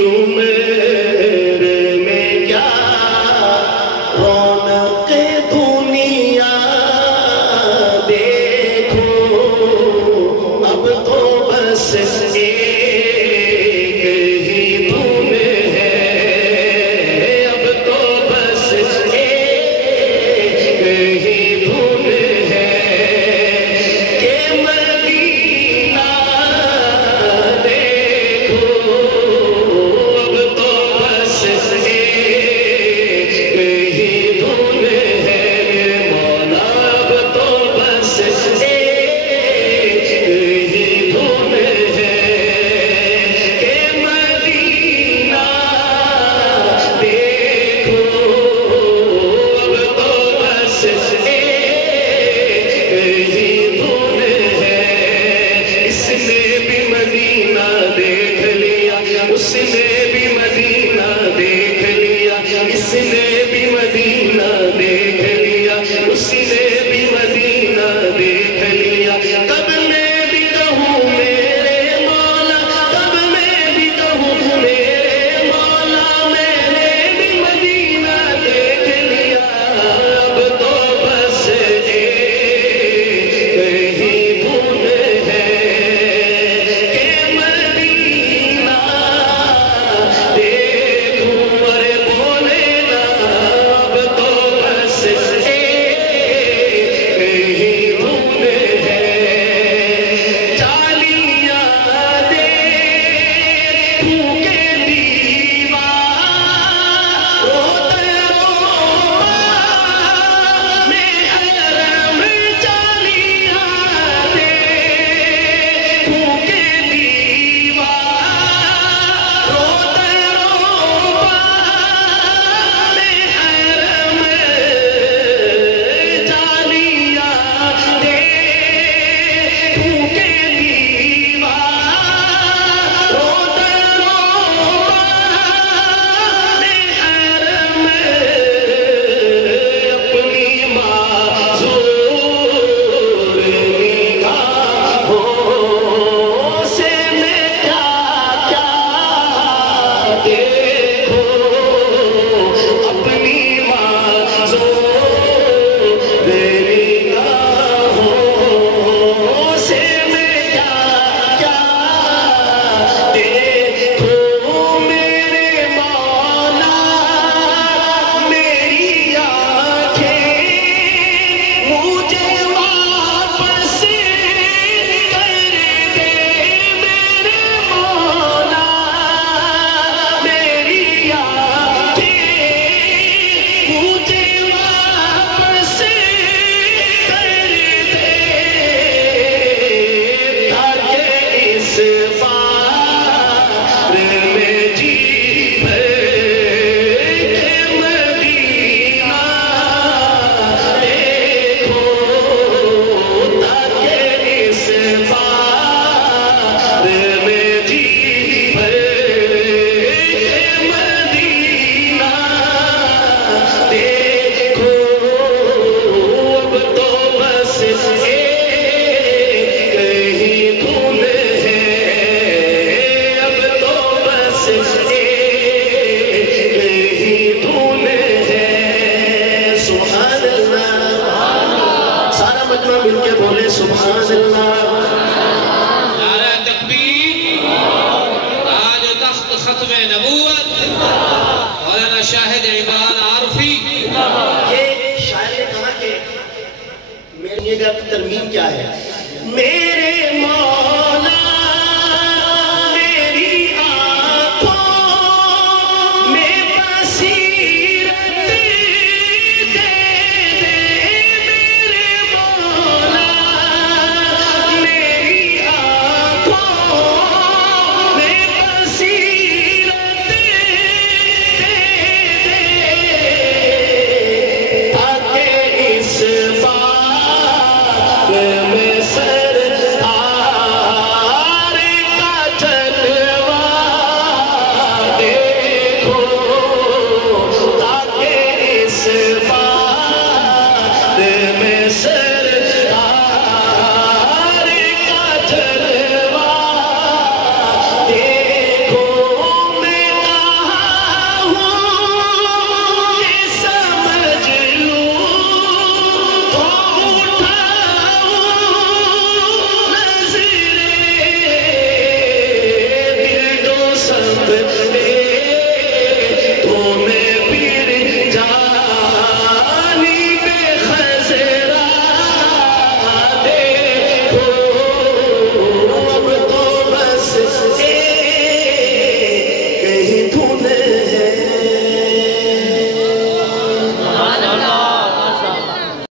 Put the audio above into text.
عمر میں کیا رونق دنیا دیکھو، اب تو بس ایک ہی دھن ہے، اب تو بس ایک ہی دھن ہے کہ مدینہ دیکھو، اب تو بس ایک ہی دھن ہے مولا، اب تو بس ایک ہی دھن ہے کہ مدینہ دیکھو، اب تو بس ایک ہی دھن ہے۔ اس نے بھی مدینہ دیکھ لیا، اس نے بھی مدینہ دیکھ لیا، اس نے بھی مدینہ دیکھ لیا، اس نے بھی مدینہ دیکھ لیا۔ کب میں بھی کہوں میرے مولا، کب میں بھی کہوں میرے مولا، میں نے بھی مدینہ دیکھ لیا، اب تو بس ایک ہی دھن ہے کہ مدینہ دیکھوں، ارے بولے نا، اب تو بس ایک ہی دھن ہے۔ چالیاں دے پھونکے دیوار، روتا روتا میں حرم، چالیاں دے پھونکے دیوار، روتا روتا میں حرم، چالیاں دے پھونکے دیوار، روتا روتا میں حرم، اپنی معذور نگاہوں سے میں کیا کیا دیکھوں، اپنی معذور نگاہوں سے میں کیا کیا دیکھوں، میرے مولا میری آنکھیں مجھے واپس کر دے، میرے مولا میری آنکھیں مجھے واپس کر دے، تاکہ اس بار میں جی بھر کے مدینہ دیکھو، تاکہ اس بار میں جی بھر کے مدینہ دیکھو، اب تو بس ایک ہی دھن ہے، اب تو بس ایک ہی دھن ہے۔ سبحان اللہ، سارا مجمع مل کے بولے سبحان اللہ۔ نعرہ تکبیر، تاج و تخت ختم نبوت، مولانا شاہد اقبال عارفی۔ یہ شاعر نے کہا کہ میرے گا ترمیم کیا ہے، میرے